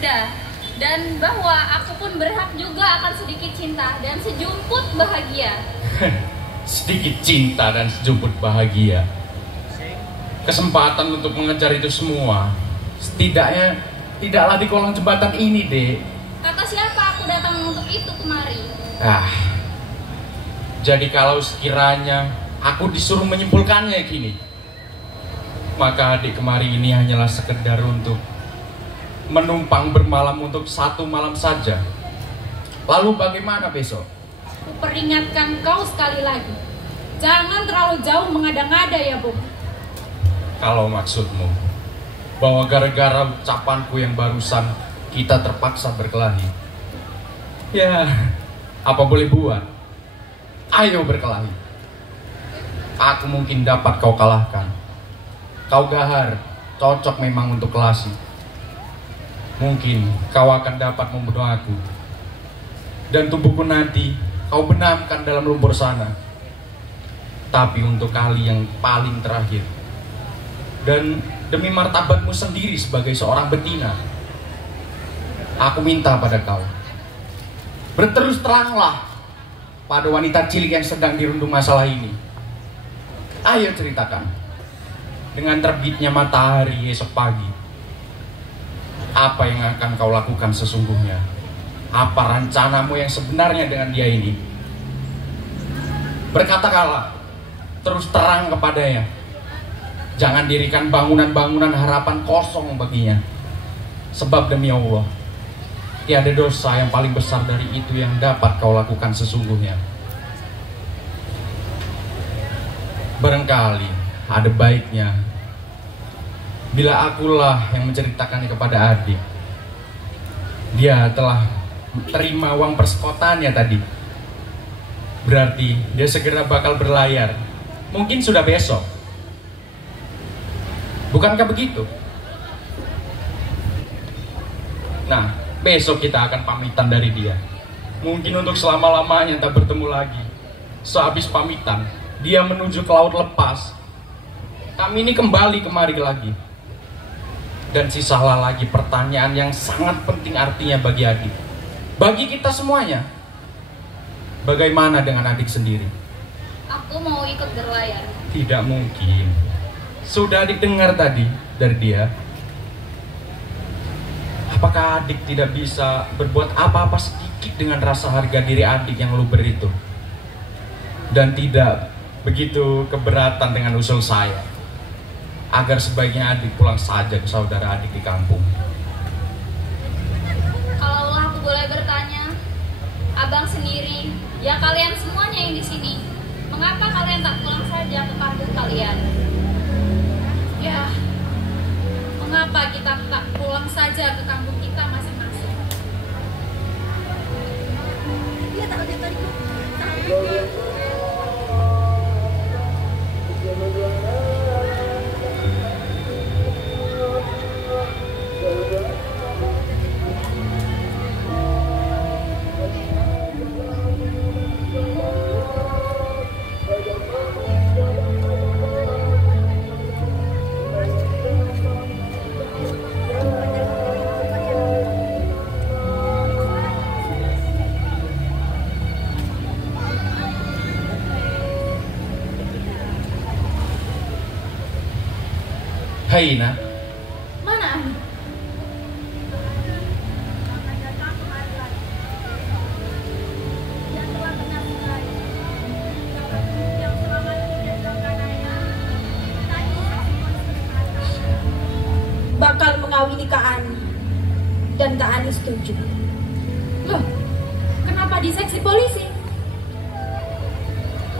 sudah. Dan bahwa aku pun berhak juga akan sedikit cinta dan sejumput bahagia. Sedikit cinta dan sejumput bahagia. Kesempatan untuk mengejar itu semua setidaknya tidaklah di kolong jembatan ini, Dek. Kata siapa aku datang untuk itu kemari? Jadi kalau sekiranya aku disuruh menyimpulkannya gini, maka adik kemari ini hanyalah sekedar untuk menumpang bermalam untuk 1 malam saja. Lalu bagaimana besok? Aku peringatkan kau sekali lagi, jangan terlalu jauh mengada-ngada ya, Bung. Kalau maksudmu bahwa gara-gara ucapanku yang barusan kita terpaksa berkelahi, ya apa boleh buat. Ayo berkelahi. Aku mungkin dapat kau kalahkan. Kau gahar, cocok memang untuk kelasi. Mungkin kau akan dapat membunuh aku. Dan tubuhku nanti kau benamkan dalam lumpur sana. Tapi untuk kali yang paling terakhir, dan demi martabatmu sendiri sebagai seorang betina, aku minta pada kau, berterus teranglah pada wanita cilik yang sedang dirundung masalah ini. Ayo ceritakan, dengan terbitnya matahari esok pagi, apa yang akan kau lakukan sesungguhnya? Apa rencanamu yang sebenarnya dengan dia ini? Berkatakanlah, terus terang kepadanya. Jangan dirikan bangunan-bangunan harapan kosong baginya. Sebab demi Allah, tiada dosa yang paling besar dari itu yang dapat kau lakukan sesungguhnya. Barangkali ada baiknya bila akulah yang menceritakannya kepada adik. Dia telah terima uang persekotannya tadi. Berarti dia segera bakal berlayar. Mungkin sudah besok. Bukankah begitu? Nah, besok kita akan pamitan dari dia. Mungkin untuk selama-lamanya tak bertemu lagi. Sehabis pamitan, dia menuju ke laut lepas. Kami ini kembali kemari lagi. Dan sisalah lagi pertanyaan yang sangat penting artinya bagi adik, bagi kita semuanya. Bagaimana dengan adik sendiri? Aku mau ikut berlayar. Tidak mungkin. Sudah adik dengar tadi dari dia. Apakah adik tidak bisa berbuat apa-apa sedikit dengan rasa harga diri adik yang luber itu? Dan tidak begitu keberatan dengan usul saya, agar sebaiknya adik pulang saja ke saudara adik di kampung. Kalau aku boleh bertanya, abang sendiri, ya kalian semuanya yang di sini, mengapa kalian tak pulang saja ke kampung kalian? Ya, mengapa kita tak pulang saja ke kampung kita masing-masing? Dia tahu dia tadi. Hai Ina. Mana Ani? Bakal mengawini Kak Ani, dan Kak Ani setuju. Loh, kenapa di seksi polisi?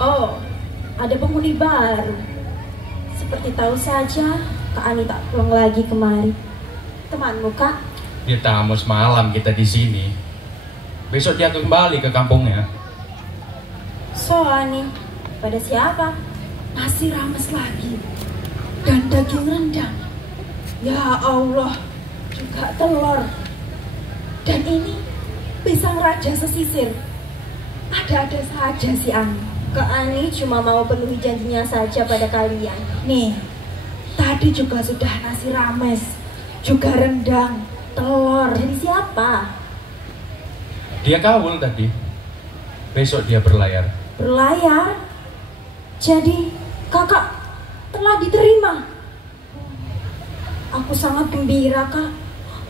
Oh, ada penghuni baru. Seperti tahu saja Kak Ani tak pulang lagi kemari. Temanmu, Kak? Dia tamu semalam kita di sini. Besok dia kembali ke kampungnya. So, Ani, pada siapa? Nasi rames lagi dan daging rendang. Ya Allah, juga telur. Dan ini pisang raja sesisir. Ada-ada saja si Ani. Kak Ani cuma mau penuhi janjinya saja pada kalian. Nih, tadi juga sudah nasi rames, juga rendang, Telur dari siapa? Dia kawul tadi. Besok dia berlayar. Berlayar? Jadi kakak telah diterima. Aku sangat gembira, Kak.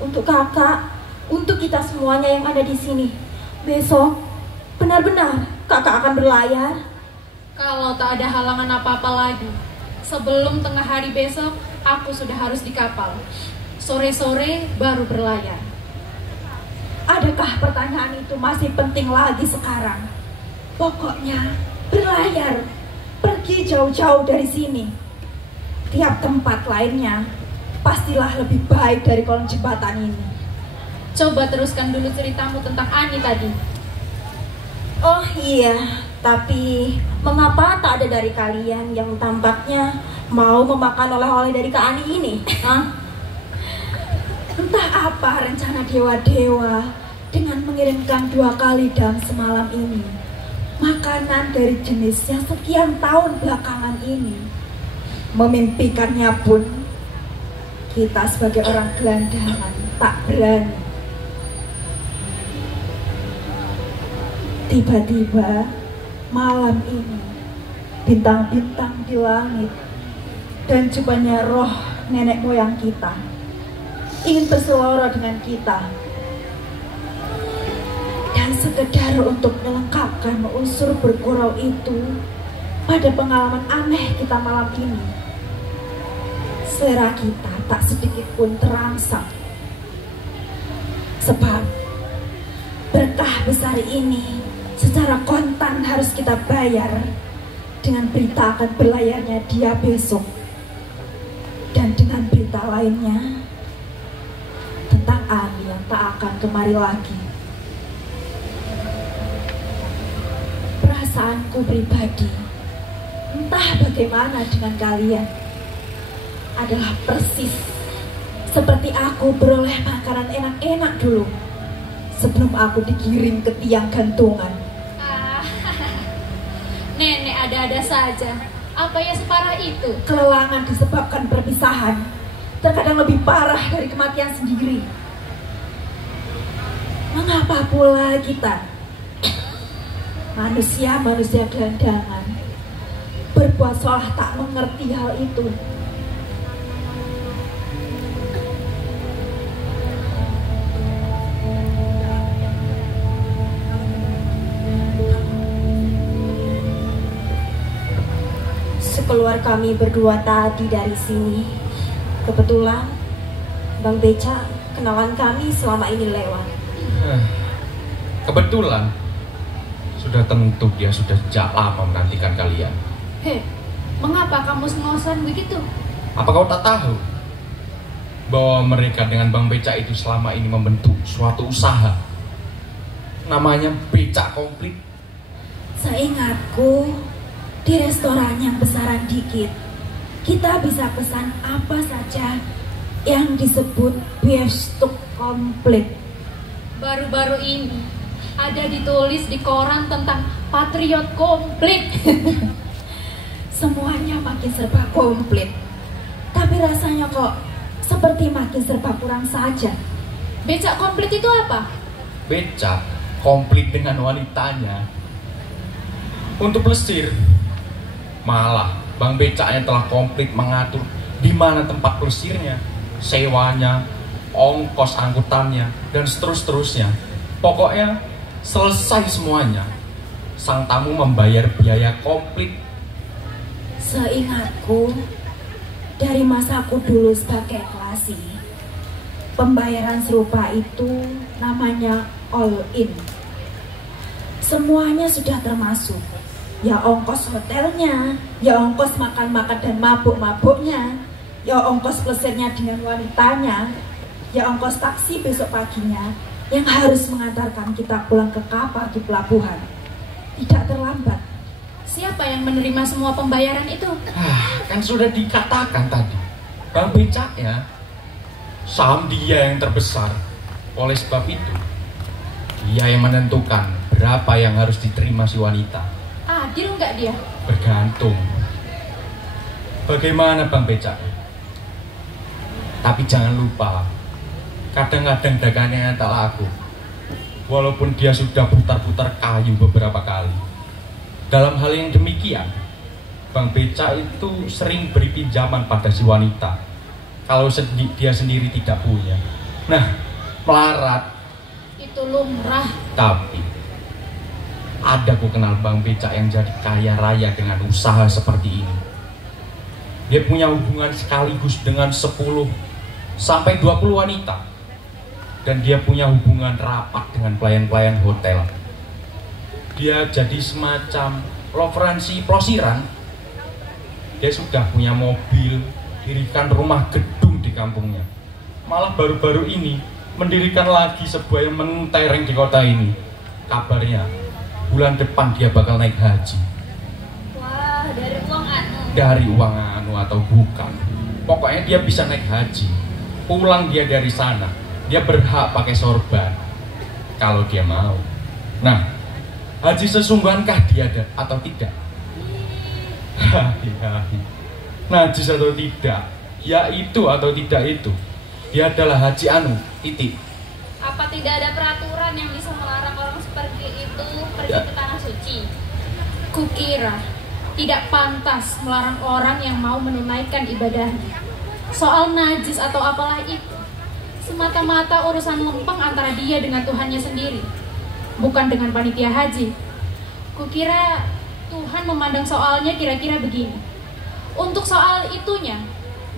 Untuk kakak, untuk kita semuanya yang ada di sini. Besok benar-benar kakak akan berlayar. Kalau tak ada halangan apa-apa lagi, sebelum tengah hari besok, aku sudah harus di kapal. Sore-sore baru berlayar. Adakah pertanyaan itu masih penting lagi sekarang? Pokoknya berlayar, pergi jauh-jauh dari sini. Tiap tempat lainnya pastilah lebih baik dari kolong jembatan ini. Coba teruskan dulu ceritamu tentang Ani tadi. Oh iya, tapi mengapa tak ada dari kalian yang tampaknya mau memakan oleh-oleh dari Kak Ani ini? Hah? Entah apa rencana dewa-dewa dengan mengirimkan 2 kali dalam semalam ini makanan dari jenis yang sekian tahun belakangan ini. Memimpikannya pun kita sebagai orang gelandangan tak berani. Tiba-tiba malam ini bintang-bintang di langit dan cupanya roh nenek moyang kita ingin berseloroh dengan kita, dan sekedar untuk melengkapkan unsur bergurau itu pada pengalaman aneh kita malam ini, selera kita tak sedikit pun terangsang. Sebab berkah besar ini secara kontan harus kita bayar dengan berita akan berlayarnya dia besok, dan dengan berita lainnya tentang Ani yang tak akan kemari lagi. Perasaanku pribadi, entah bagaimana dengan kalian, adalah persis seperti aku beroleh makanan enak-enak dulu sebelum aku digiring ke tiang gantungan. Nenek ada-ada saja. Apa ya separah itu? Kelelahan disebabkan perpisahan terkadang lebih parah dari kematian sendiri. Mengapa pula kita, manusia-manusia gelandangan, berbuat seolah tak mengerti hal itu? Sekeluar kami berdua tadi dari sini, kebetulan Bang Beca, kenalan kami selama ini lewat. Kebetulan, sudah tentu dia sudah sejak lama menantikan kalian. Hei, mengapa kamu sengosan begitu? Apa kau tak tahu bahwa mereka dengan Bang Beca itu selama ini membentuk suatu usaha namanya Becak Komplit? Seingatku, di restoran yang besaran dikit, kita bisa pesan apa saja yang disebut beef stock komplit. Baru-baru ini ada ditulis di koran tentang patriot komplit. Semuanya makin serba komplit, tapi rasanya kok seperti makin serba kurang saja. Becak komplit itu apa? Becak komplit dengan wanitanya untuk plesir. Malah Bang Becaknya telah komplit mengatur di mana tempat plesirnya, sewanya, ongkos angkutannya, dan seterusnya. Pokoknya selesai semuanya, sang tamu membayar biaya komplit. Seingatku, dari masaku dulu sebagai klasi, pembayaran serupa itu namanya all in. Semuanya sudah termasuk. Ya ongkos hotelnya, ya ongkos makan-makan dan mabuk-mabuknya, ya ongkos plesirnya dengan wanitanya, ya ongkos taksi besok paginya yang harus mengantarkan kita pulang ke kapal di pelabuhan. Tidak terlambat. Siapa yang menerima semua pembayaran itu? Kan sudah dikatakan tadi, Bang Becaknya saham dia yang terbesar. Oleh sebab itu, dia yang menentukan berapa yang harus diterima si wanita. Adil nggak dia? Bergantung bagaimana Bang Becak. Tapi jangan lupa, Kadang-kadang dagangannya tak laku, walaupun dia sudah putar-putar kayu beberapa kali. Dalam hal yang demikian, Bang Beca itu sering beri pinjaman pada si wanita kalau dia sendiri tidak punya. Nah, melarat. Itu lumrah. Tapi ada ku kenal Bang Beca yang jadi kaya raya dengan usaha seperti ini. Dia punya hubungan sekaligus dengan 10 sampai 20 wanita. Dan dia punya hubungan rapat dengan pelayan-pelayan hotel. Dia jadi semacam loveransi pelosiran. Dia sudah punya mobil, dirikan rumah gedung di kampungnya. Malah baru-baru ini mendirikan lagi sebuah yang mentereng di kota ini. Kabarnya bulan depan dia bakal naik haji. Wah, dari uang anu. Dari uang anu atau bukan, pokoknya dia bisa naik haji. Pulang dia dari sana, dia berhak pakai sorban kalau dia mau. Nah, haji sesungguhankah dia ada atau tidak? Najis atau tidak, ya itu atau tidak itu, dia adalah haji anu, titik. Apa tidak ada peraturan yang bisa melarang orang seperti itu pergi ke tanah suci? Kukira tidak pantas melarang orang yang mau menunaikan ibadahnya. Soal najis atau apalah itu, semata-mata urusan lempeng antara dia dengan Tuhannya sendiri, bukan dengan panitia haji. Kukira Tuhan memandang soalnya kira-kira begini. Untuk soal itunya,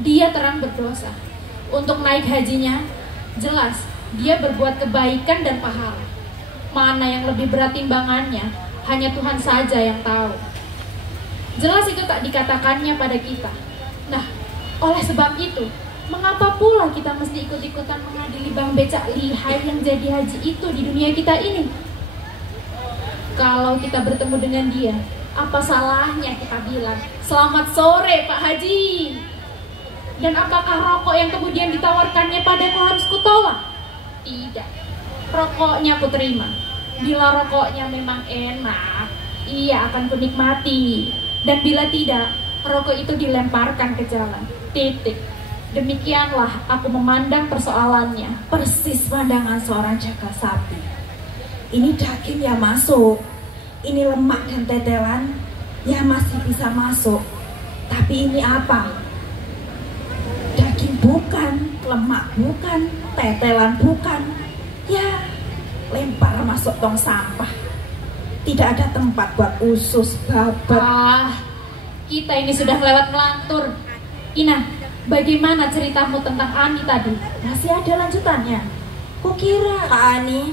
dia terang berdosa. Untuk naik hajinya, jelas dia berbuat kebaikan dan pahala. Mana yang lebih berat timbangannya, hanya Tuhan saja yang tahu. Jelas itu tak dikatakannya pada kita. Nah, oleh sebab itu, mengapa pula kita mesti ikut-ikutan mengadili Bang Becak lihai yang jadi haji itu di dunia kita ini? Kalau kita bertemu dengan dia, apa salahnya kita bilang, "Selamat sore Pak Haji." Dan apakah rokok yang kemudian ditawarkannya padaku harus kutolak? Tidak. Rokoknya ku terima. Bila rokoknya memang enak, ia akan kunikmati. Dan bila tidak, rokok itu dilemparkan ke jalan. Titik. Demikianlah aku memandang persoalannya. Persis pandangan seorang jaga sapi. Ini daging ya masuk, ini lemak dan tetelan ya masih bisa masuk. Tapi ini apa? Daging bukan, lemak bukan, tetelan bukan. Ya, lempar masuk tong sampah. Tidak ada tempat buat usus, babat. Kita ini sudah lewat melantur. Ina, bagaimana ceritamu tentang Ani tadi? Masih ada lanjutannya. Kukira Kak Ani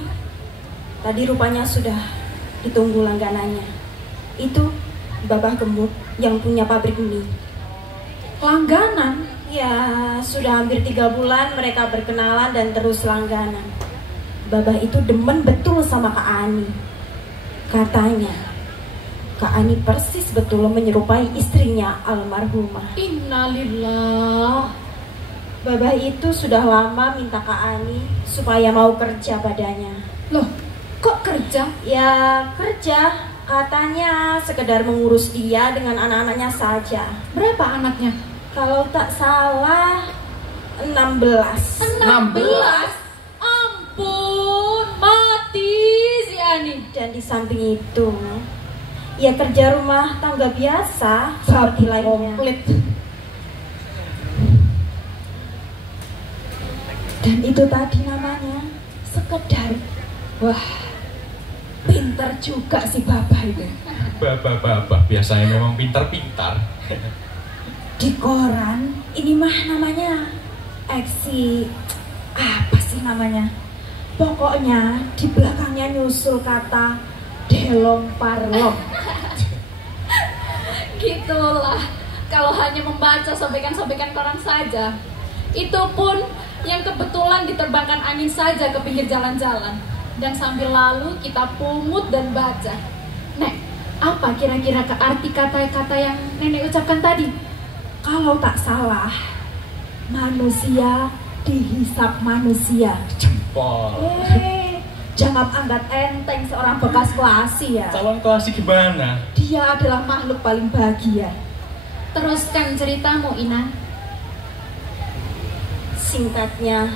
tadi rupanya sudah ditunggu langganannya. Itu Babah Gemuk yang punya pabrik mie. Langganan? Ya, sudah hampir 3 bulan mereka berkenalan dan terus langganan. Babah itu demen betul sama Kak Ani. Katanya Kak Ani persis betul menyerupai istrinya almarhumah. Innalillah. Babah itu sudah lama minta Kak Ani supaya mau kerja padanya. Loh, kok kerja? Ya kerja, katanya sekedar mengurus dia dengan anak-anaknya saja. Berapa anaknya? Kalau tak salah 16. 16? Ampun, mati si Ani. Dan di samping itu ya kerja rumah tangga biasa seperti lainnya. Komplit. Dan itu tadi namanya sekedar. Wah, pinter juga si Babah itu. Babah biasanya memang pintar-pintar. Di koran ini mah namanya eksi apa sih namanya? Pokoknya di belakangnya nyusul kata delong parlong. Gitulah, kalau hanya membaca sobekan-sobekan koran saja, itu pun yang kebetulan diterbangkan angin saja ke pinggir jalan-jalan. Dan sambil lalu kita pungut dan baca. Nek, apa kira-kira arti kata-kata yang nenek ucapkan tadi? Kalau tak salah, manusia dihisap manusia. Jempol. Jangan anggap enteng seorang bekas klasi ya. Calon klasi gimana? Dia adalah makhluk paling bahagia. Teruskan ceritamu, Ina. Singkatnya,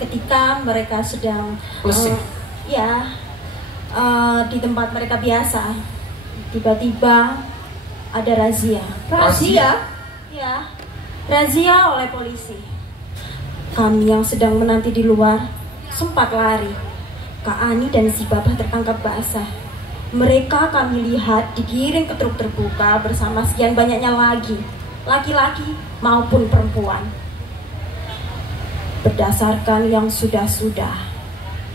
ketika mereka sedang Pusing. di tempat mereka biasa, tiba-tiba ada razia. Razia? Ya, razia oleh polisi. Kami yang sedang menanti di luar sempat lari. Kak Ani dan si Babah tertangkap basah. Mereka kami lihat digiring ke truk terbuka bersama sekian banyaknya lagi, laki-laki maupun perempuan. Berdasarkan yang sudah-sudah,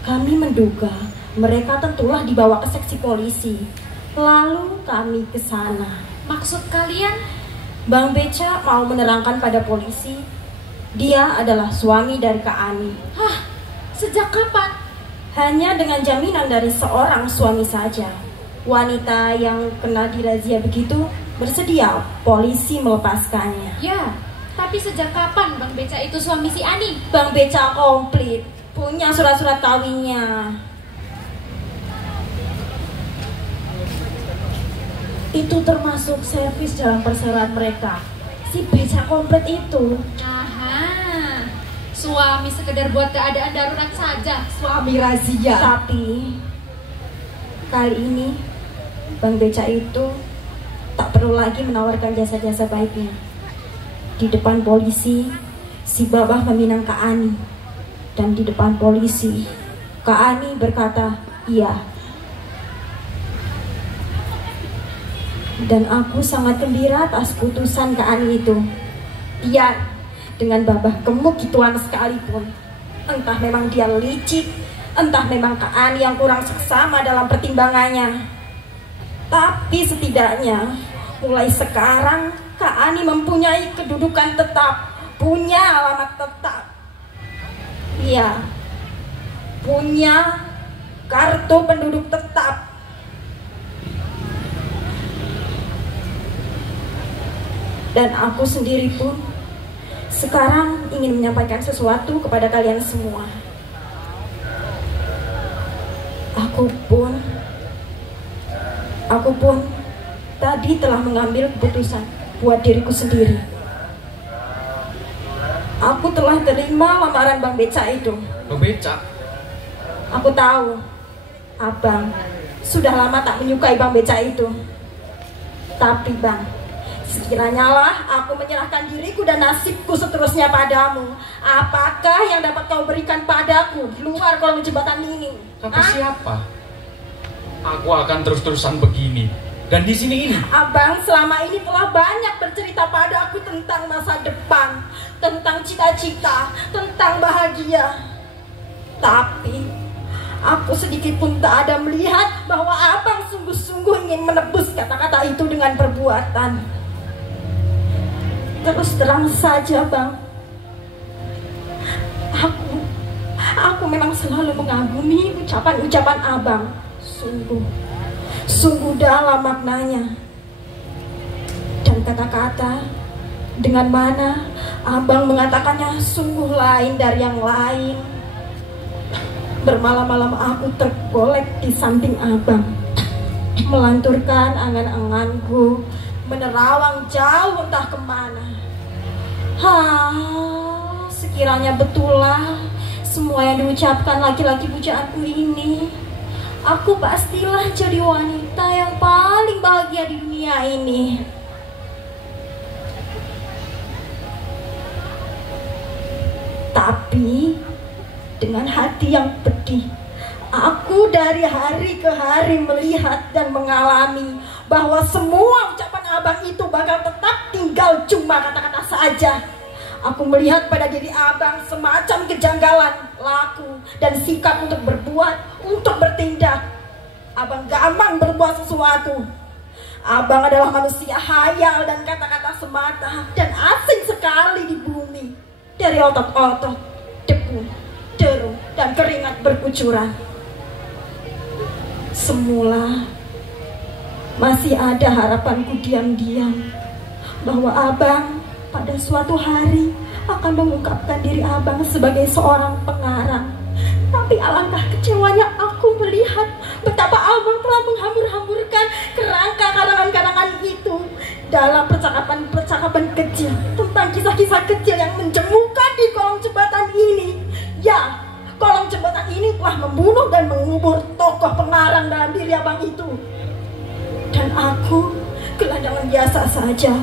kami menduga mereka tentulah dibawa ke seksi polisi. Lalu kami ke sana. Maksud kalian? Bang Beca mau menerangkan pada polisi, dia adalah suami dari Kak Ani. Hah? Sejak kapan? Hanya dengan jaminan dari seorang suami saja. Wanita yang kena dirazia begitu bersedia polisi melepaskannya. Ya, tapi sejak kapan Bang Beca itu suami si Ani? Bang Beca komplit, punya surat-surat kawinnya. Itu termasuk servis dalam perseroan mereka. Si Beca komplit itu. Aha, suami sekedar buat keadaan darurat saja. Suami razia. Tapi kali ini Bang Beca itu tak perlu lagi menawarkan jasa-jasa baiknya. Di depan polisi, si Babah meminang Kak Ani. Dan di depan polisi, Kak Ani berkata, iya. Dan aku sangat gembira atas putusan Kak Ani itu. Iya, dengan Babah gemuk gituan sekalipun. Entah memang dia licik, entah memang Kak Ani yang kurang seksama dalam pertimbangannya. Tapi setidaknya mulai sekarang Kak Ani mempunyai kedudukan tetap, punya alamat tetap. Iya, punya kartu penduduk tetap. Dan aku sendiri pun sekarang ingin menyampaikan sesuatu kepada kalian semua. Aku pun tadi telah mengambil keputusan buat diriku sendiri. Aku telah terima lamaran Bang Beca itu. Bang Beca? Aku tahu Abang sudah lama tak menyukai Bang Beca itu. Tapi Bang, sekiranya lah aku menyerahkan diriku dan nasibku seterusnya padamu, apakah yang dapat kau berikan padaku di luar kolong jembatan ini? Tapi siapa? Aku akan terus-terusan begini. Dan di sini ini Abang selama ini telah banyak bercerita padaku tentang masa depan, tentang cita-cita, tentang bahagia. Tapi aku sedikit pun tak ada melihat bahwa Abang sungguh-sungguh ingin menebus kata-kata itu dengan perbuatan. Terus terang saja Bang, aku memang selalu mengagumi ucapan-ucapan Abang. Sungguh dalam maknanya. Dan kata-kata dengan mana Abang mengatakannya sungguh lain dari yang lain. Bermalam-malam aku tergolek di samping Abang, melanturkan angan-anganku, menerawang jauh entah kemana. Sekiranya betullah semua yang diucapkan laki-laki pujaanku ini, aku pastilah jadi wanita yang paling bahagia di dunia ini. Tapi dengan hati yang pedih, aku dari hari ke hari melihat dan mengalami bahwa semua ucapan Abang itu bakal tetap tinggal cuma kata-kata saja. Aku melihat pada diri Abang semacam kejanggalan laku dan sikap untuk berbuat, untuk bertindak. Abang gampang berbuat sesuatu. Abang adalah manusia hayal dan kata-kata semata dan asing sekali di bumi. Dari otot-otot, debu, deru, dan keringat berkucuran. Semula masih ada harapanku diam-diam bahwa Abang pada suatu hari akan mengungkapkan diri Abang sebagai seorang pengarang. Tapi alangkah kecewanya aku melihat betapa Abang telah menghambur-hamburkan kerangka karangan-karangan itu dalam percakapan-percakapan kecil tentang kisah-kisah kecil yang menjemukan di kolong jembatan ini. Ya, dan mengubur tokoh pengarang dalam diri abang itu. Dan aku gelandangan biasa saja,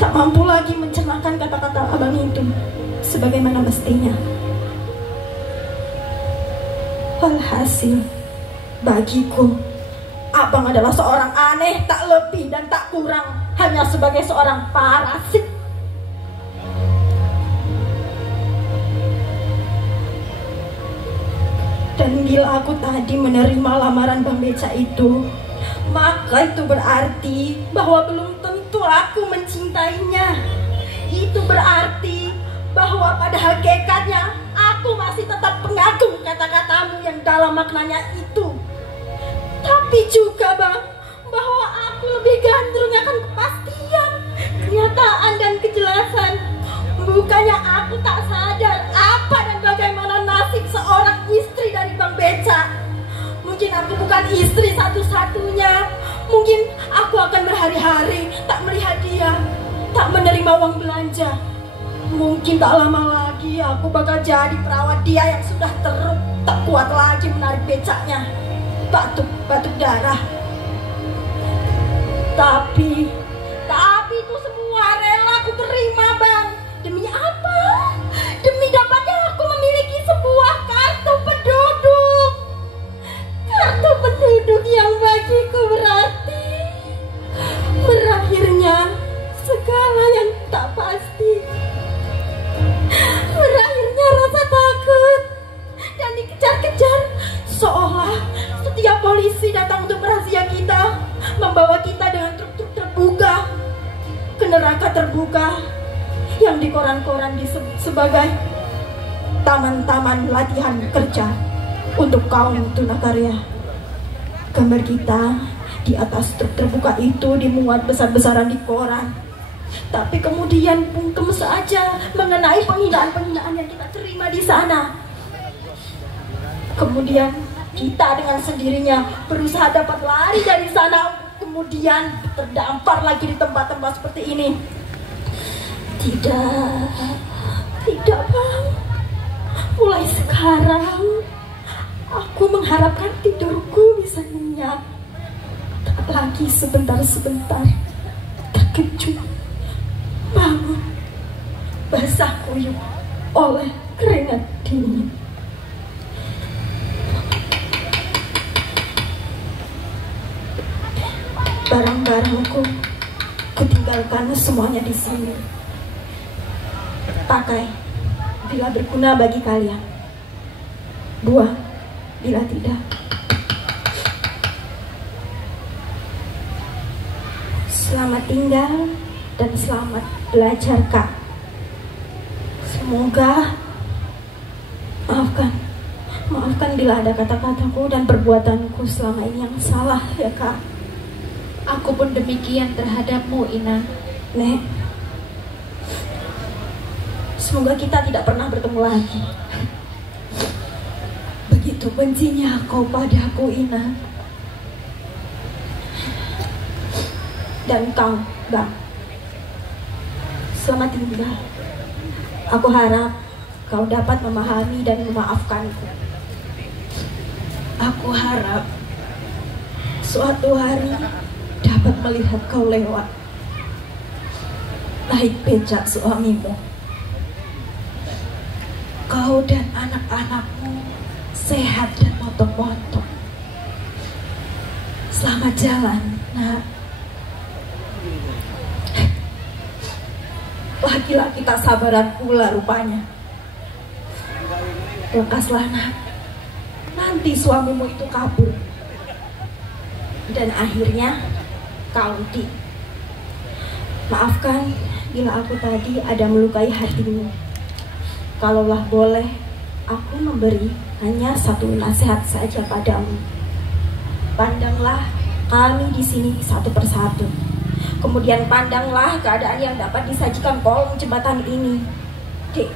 tak mampu lagi mencernakan kata-kata abang itu sebagaimana mestinya. Walhasil, bagiku, abang adalah seorang aneh, tak lebih dan tak kurang, hanya sebagai seorang parasit. Dan bila aku tadi menerima lamaran Bang Beca itu, maka itu berarti bahwa belum tentu aku mencintainya. Itu berarti bahwa pada hakikatnya aku masih tetap pengagum kata-katamu yang dalam maknanya itu. Tapi juga Bang, bahwa aku lebih gandrung akan kepastian, kenyataan dan kejelasan. Bukannya aku tak sadar apa dan bagaimana nasib seorang istri dari Bang Beca. Mungkin aku bukan istri satu-satunya. Mungkin aku akan berhari-hari tak melihat dia, tak menerima uang belanja. Mungkin tak lama lagi aku bakal jadi perawat dia yang sudah teruk, tak kuat lagi menarik becaknya, batuk darah. Tapi itu semua rela aku terima Bang. Demi apa? Demi dapatnya aku memiliki sebuah kartu penduduk. Kartu penduduk yang bagiku berarti berakhirnya segala yang tak pasti. Berakhirnya rasa takut dan dikejar-kejar, seolah setiap polisi datang untuk merazia kita, membawa kita dengan truk-truk terbuka ke neraka terbuka yang di koran-koran disebut sebagai taman-taman latihan kerja untuk kaum tunakarya. Gambar kita di atas truk terbuka itu dimuat besar-besaran di koran. Tapi kemudian bungkem saja mengenai penghinaan-penghinaan yang kita terima di sana. Kemudian kita dengan sendirinya berusaha dapat lari dari sana, kemudian terdampar lagi di tempat-tempat seperti ini. Tidak Bang. Mulai sekarang aku mengharapkan tidurku bisa nyenyak, tak lagi sebentar-sebentar terkejut bangun basah kuyup oleh keringat dingin. Barang-barangku kutinggalkan semuanya di sini. Pakai bila berguna bagi kalian, buang bila tidak. Selamat tinggal dan selamat belajar Kak. Semoga maafkan bila ada kata-kataku dan perbuatanku selama ini yang salah ya Kak. Aku pun demikian terhadapmu Ina. Nek, semoga kita tidak pernah bertemu lagi. Begitu bencinya kau padaku Ina. Dan kau Bang, selamat tinggal. Aku harap kau dapat memahami dan memaafkanku. Aku harap suatu hari dapat melihat kau lewat naik becak suamimu. Kau dan anak-anakmu sehat dan motok-motok. Selamat jalan, Nak. Laki-laki tak sabaran pula rupanya. Lekaslah Nak, nanti suamimu itu kabur dan akhirnya kau di. Maafkan bila aku tadi ada melukai hatimu. Kalaulah boleh, aku memberi hanya satu nasihat saja padamu. Pandanglah kami di sini satu persatu. Kemudian pandanglah keadaan yang dapat disajikan kolong jembatan ini. Dek,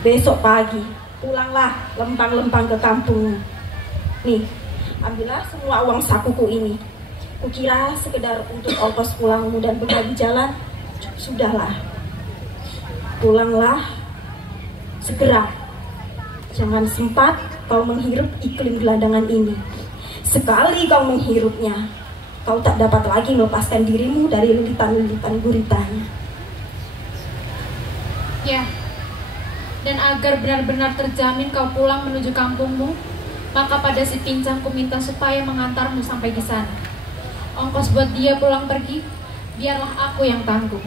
besok pagi pulanglah lempang-lempang ke kampung. Nih, ambillah semua uang sakuku ini. Kukira sekedar untuk ongkos pulangmu dan bekal di jalan. Sudahlah, pulanglah segera. Jangan sempat kau menghirup iklim gelandangan ini. Sekali kau menghirupnya, kau tak dapat lagi melepaskan dirimu dari lilitan-lilitan guritanya. Ya, dan agar benar-benar terjamin kau pulang menuju kampungmu, maka pada si pincang ku minta supaya mengantarmu sampai di sana. Ongkos buat dia pulang pergi, biarlah aku yang tanggung.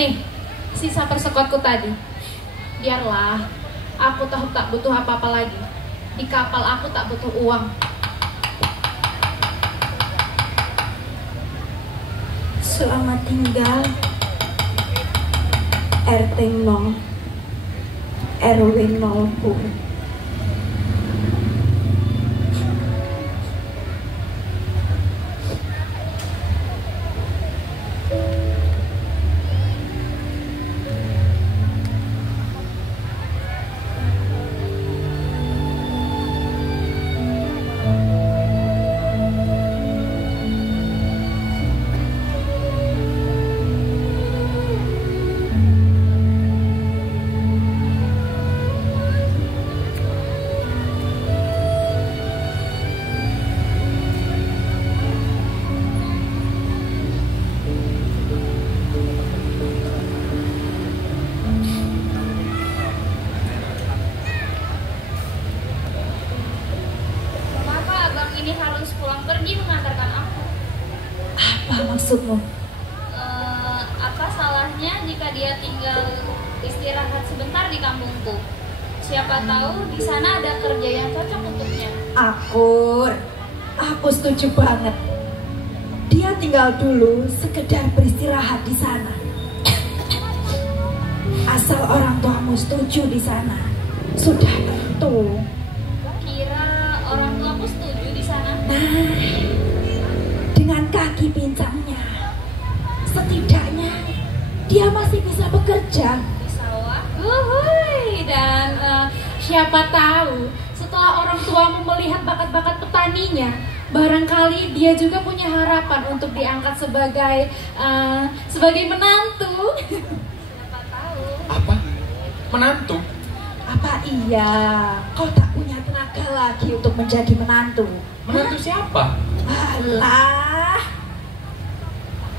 Nih, sisa persekotku tadi. Biarlah, aku tahu tak butuh apa-apa lagi. Di kapal aku tak butuh uang. Selamat tinggal RT 0 RW 0. Ini harus pulang pergi mengantarkan aku. Apa maksudmu? Apa salahnya jika dia tinggal istirahat sebentar di kampungku? Siapa tahu di sana ada kerja yang cocok untuknya. Aku setuju banget. Dia tinggal dulu sekedar beristirahat di sana. Asal orang tuamu setuju di sana, sudah tentu. Kira orang tuaku setuju di sana? Nah, dengan kaki pincangnya, setidaknya dia masih bisa bekerja Di sawah? Wuhui, dan siapa tahu setelah orang tuamu melihat bakat-bakat petaninya, barangkali dia juga punya harapan untuk diangkat sebagai menantu. Siapa tahu? Apa? Menantu? Apa iya kau tak punya tenaga lagi untuk menjadi menantu? Menantu siapa? Alah,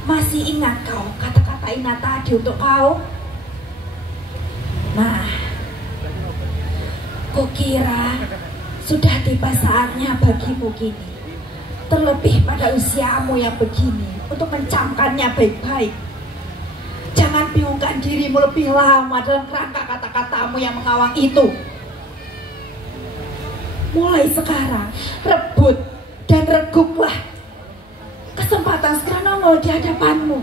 masih ingat kau kata-kata Ina tadi untuk kau? Nah, kukira sudah tiba saatnya bagimu kini, terlebih pada usiamu yang begini, untuk mencamkannya baik-baik. Jangan bingungkan dirimu lebih lama dalam kerangka kata-katamu yang mengawang itu. Mulai sekarang, rebut dan reguklah. Kesempatan segera nongol di hadapanmu.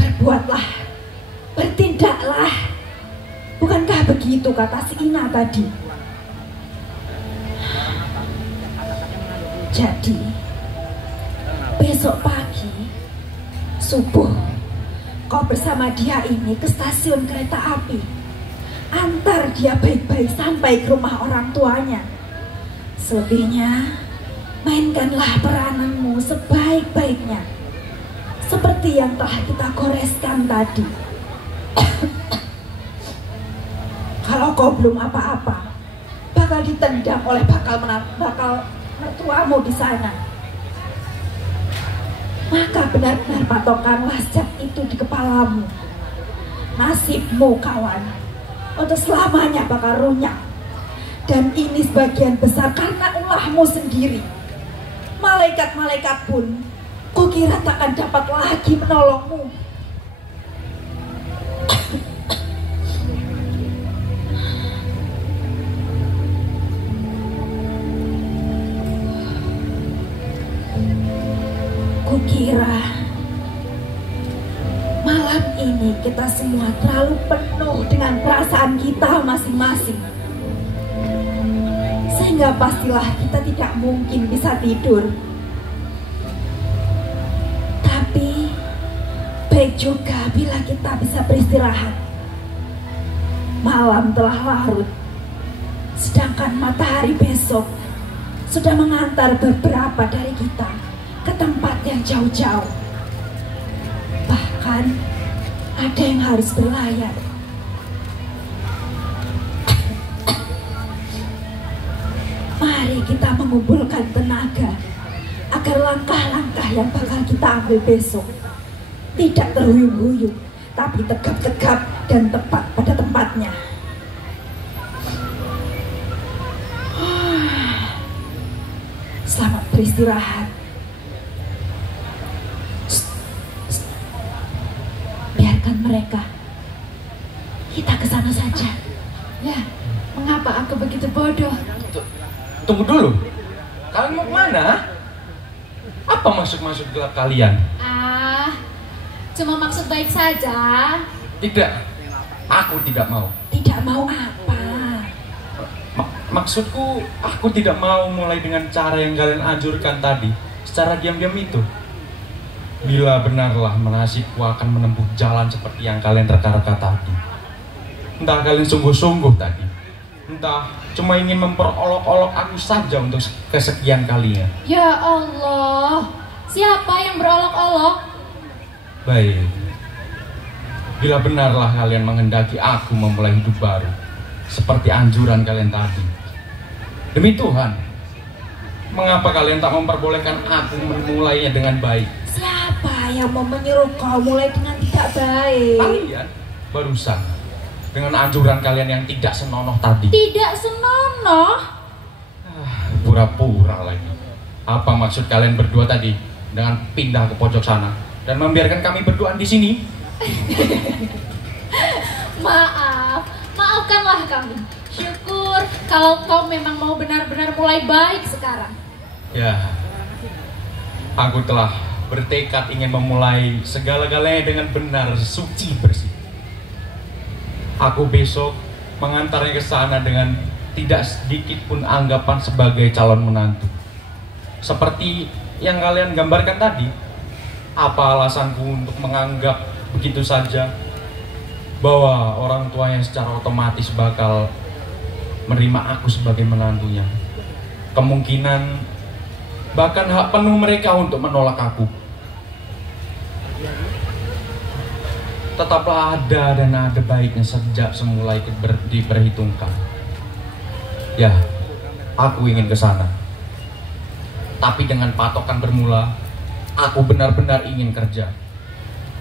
Berbuatlah, bertindaklah. Bukankah begitu kata si Ina tadi? Jadi, besok pagi, subuh, kau bersama dia ini ke stasiun kereta api. Antar dia baik-baik sampai ke rumah orang tuanya. Selebihnya, mainkanlah perananmu sebaik-baiknya, seperti yang telah kita goreskan tadi. Kalau kau belum apa-apa, bakal ditendang oleh bakal mertuamu di sana. Maka benar-benar patokkanlah sejak itu di kepalamu. Nasibmu kawan, untuk selamanya bakal runyam. Dan ini sebagian besar karena ulahmu sendiri. Malaikat-malaikat pun kukira takkan dapat lagi menolongmu. Kukira malam ini kita semua terlalu penuh dengan perasaan kita masing-masing, sehingga pastilah kita tidak mungkin bisa tidur. Tapi baik juga bila kita bisa beristirahat. Malam telah larut, sedangkan matahari besok sudah mengantar beberapa dari kita ke tempat yang jauh-jauh. Bahkan ada yang harus berlayar. Mari kita mengumpulkan tenaga agar langkah-langkah yang bakal kita ambil besok tidak terhuyung-huyung, tapi tegap-tegap dan tepat pada tempatnya. Selamat beristirahat. Biarkan mereka. Kita ke sana saja. Ya, mengapa aku begitu bodoh? Tunggu dulu. Kalian mau kemana? Apa maksud-maksud gelap kalian? Cuma maksud baik saja. Tidak. Aku tidak mau. Tidak mau apa? Maksudku, aku tidak mau mulai dengan cara yang kalian anjurkan tadi, secara diam-diam itu. Bila benarlah nasibku akan menempuh jalan seperti yang kalian reka-reka tadi. Entah kalian sungguh-sungguh tadi, entah cuma ingin memperolok-olok aku saja untuk kesekian kalinya. Ya Allah, siapa yang berolok-olok? Baik. Bila benarlah kalian menghendaki aku memulai hidup baru, seperti anjuran kalian tadi, demi Tuhan, mengapa kalian tak memperbolehkan aku memulainya dengan baik? Siapa yang mau menyuruh kau mulai dengan tidak baik? Kalian barusan dengan anjuran kalian yang tidak senonoh tadi. Tidak senonoh? Pura-pura lagi. Apa maksud kalian berdua tadi dengan pindah ke pojok sana dan membiarkan kami berduaan di sini? Maafkanlah kami. Syukur kalau kau memang mau benar-benar mulai baik sekarang. Ya, aku telah bertekad ingin memulai segala-galanya dengan benar, suci, bersih. Aku besok mengantarnya ke sana dengan tidak sedikit pun anggapan sebagai calon menantu. Seperti yang kalian gambarkan tadi, apa alasanku untuk menganggap begitu saja bahwa orang tuanya secara otomatis bakal menerima aku sebagai menantunya? Kemungkinan bahkan hak penuh mereka untuk menolak aku. Tetaplah ada dan ada baiknya sejak semula ikut diperhitungkan. Ya, aku ingin ke sana. Tapi dengan patokan bermula, aku benar-benar ingin kerja.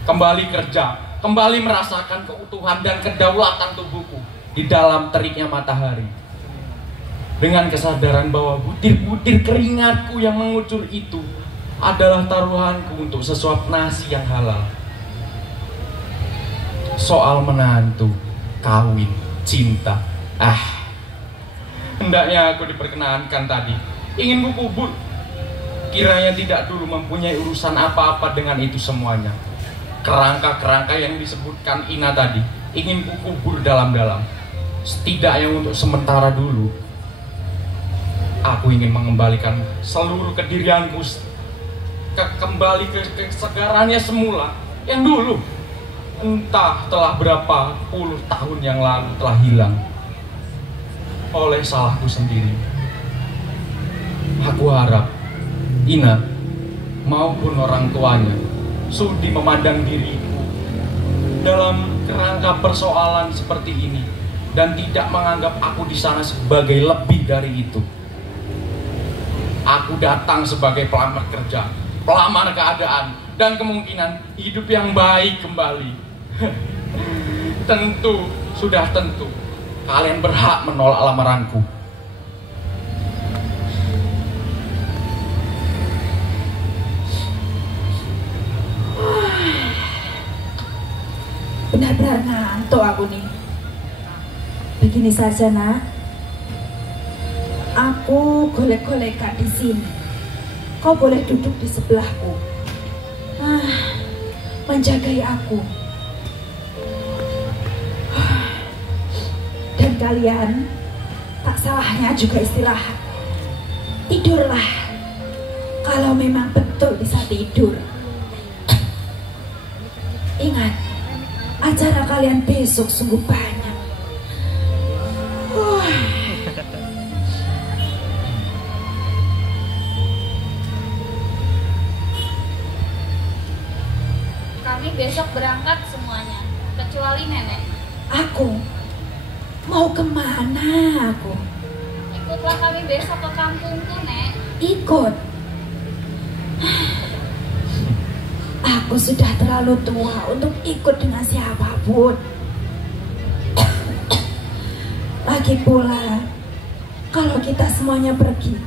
Kembali kerja, kembali merasakan keutuhan dan kedaulatan tubuhku di dalam teriknya matahari. Dengan kesadaran bahwa butir-butir keringatku yang mengucur itu adalah taruhanku untuk sesuap nasi yang halal. Soal menantu, kawin, cinta, hendaknya aku diperkenankan tadi. Ingin kukubur. Kiranya tidak dulu mempunyai urusan apa-apa dengan itu semuanya. Kerangka-kerangka yang disebutkan Ina tadi ingin kukubur dalam-dalam. Setidaknya untuk sementara dulu. Aku ingin mengembalikan seluruh kedirianku kembali ke kesegarannya semula yang dulu. Entah telah berapa puluh tahun yang lalu telah hilang oleh salahku sendiri. Aku harap Ina maupun orang tuanya sudi memandang diriku dalam kerangka persoalan seperti ini dan tidak menganggap aku di sana sebagai lebih dari itu. Aku datang sebagai pelamar kerja, pelamar keadaan, dan kemungkinan hidup yang baik kembali. Tentu, sudah tentu, kalian berhak menolak lamaranku. Benar-benar ngantuk aku nih. Begini saja, Nak. Aku golek-golekan di sini. Kau boleh duduk di sebelahku. Menjagai aku. Dan kalian tak salahnya juga istirahat. Tidurlah. Kalau memang betul bisa tidur. Ingat, acara kalian besok sungguh banyak. Kami besok berangkat semuanya, kecuali nenek. Aku mau kemana aku? ikutlah kami besok ke kampungku, Nek. Ikut. Aku sudah terlalu tua untuk ikut dengan siapapun. Lagi pula, kalau kita semuanya pergi,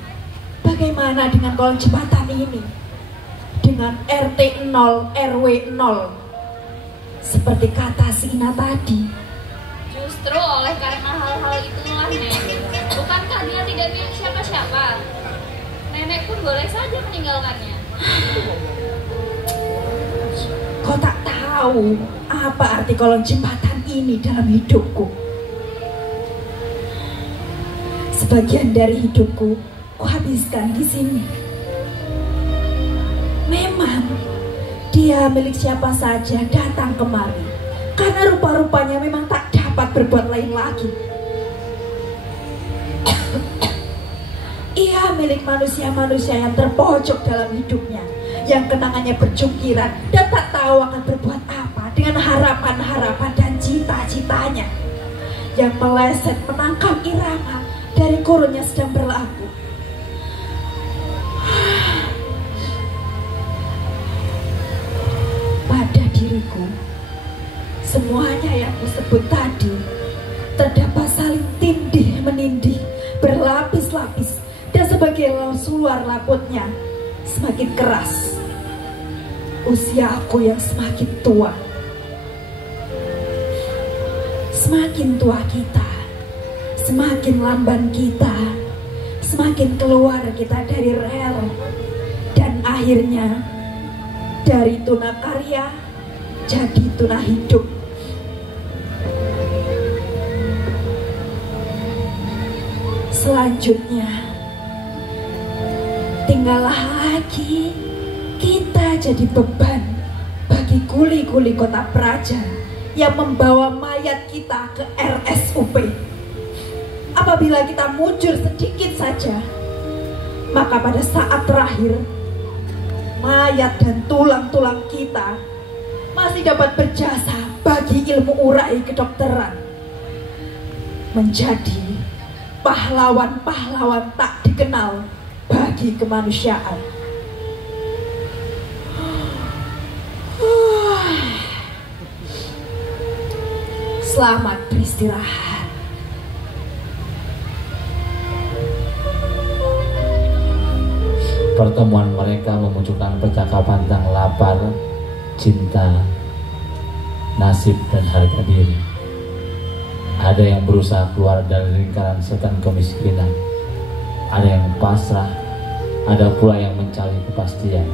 bagaimana dengan kolong jembatan ini? Dengan RT 0, RW 0. Seperti kata si Ina tadi. Justru oleh karena hal-hal itulah, Nek. Bukankah dia tidak milik siapa-siapa? Nenek pun boleh saja meninggalkannya. Kau tak tahu apa arti kolong jembatan ini dalam hidupku. Sebagian dari hidupku ku habiskan di sini. Memang dia milik siapa saja datang kemari, karena rupa-rupanya memang tak dapat berbuat lain lagi. Ia milik manusia-manusia yang terpojok dalam hidupnya, yang kenangannya berjungkiran dan tak tahu akan berbuat apa dengan harapan-harapan dan cita-citanya, yang meleset menangkap irama dari kurun yang sedang berlaku. Pada diriku, semuanya yang kusebut tadi terdapat saling tindih menindih, berlapis-lapis, dan sebagai luar laputnya semakin keras. Usiaku yang semakin tua, semakin tua kita, semakin lamban kita, semakin keluar kita dari rel, dan akhirnya dari tuna karya jadi tuna hidup. Selanjutnya tinggallah lagi kita jadi beban bagi kuli-kuli kota Praja yang membawa mayat kita ke RSUP. Apabila kita mujur sedikit saja, maka pada saat terakhir mayat dan tulang-tulang kita masih dapat berjasa bagi ilmu urai kedokteran, menjadi pahlawan-pahlawan tak dikenal bagi kemanusiaan. Selamat beristirahat. Pertemuan mereka memunculkan percakapan tentang lapar, cinta, nasib, dan harga diri. Ada yang berusaha keluar dari lingkaran setan kemiskinan, ada yang pasrah, ada pula yang mencari kepastian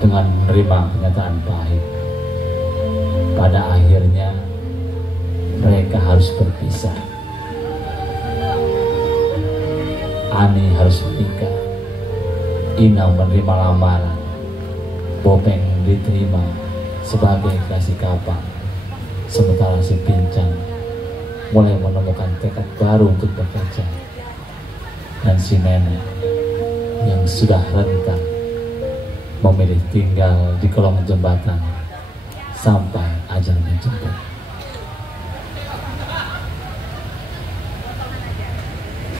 dengan menerima kenyataan pahit. Pada akhirnya mereka harus berpisah. Ani harus menikah, Ina menerima lamaran, Bopeng diterima sebagai kasih kapal, sementara si Pincang mulai menemukan tekad baru untuk bekerja, dan si Nenek yang sudah rentah memilih tinggal di kolong jembatan sampai ajal menjemput.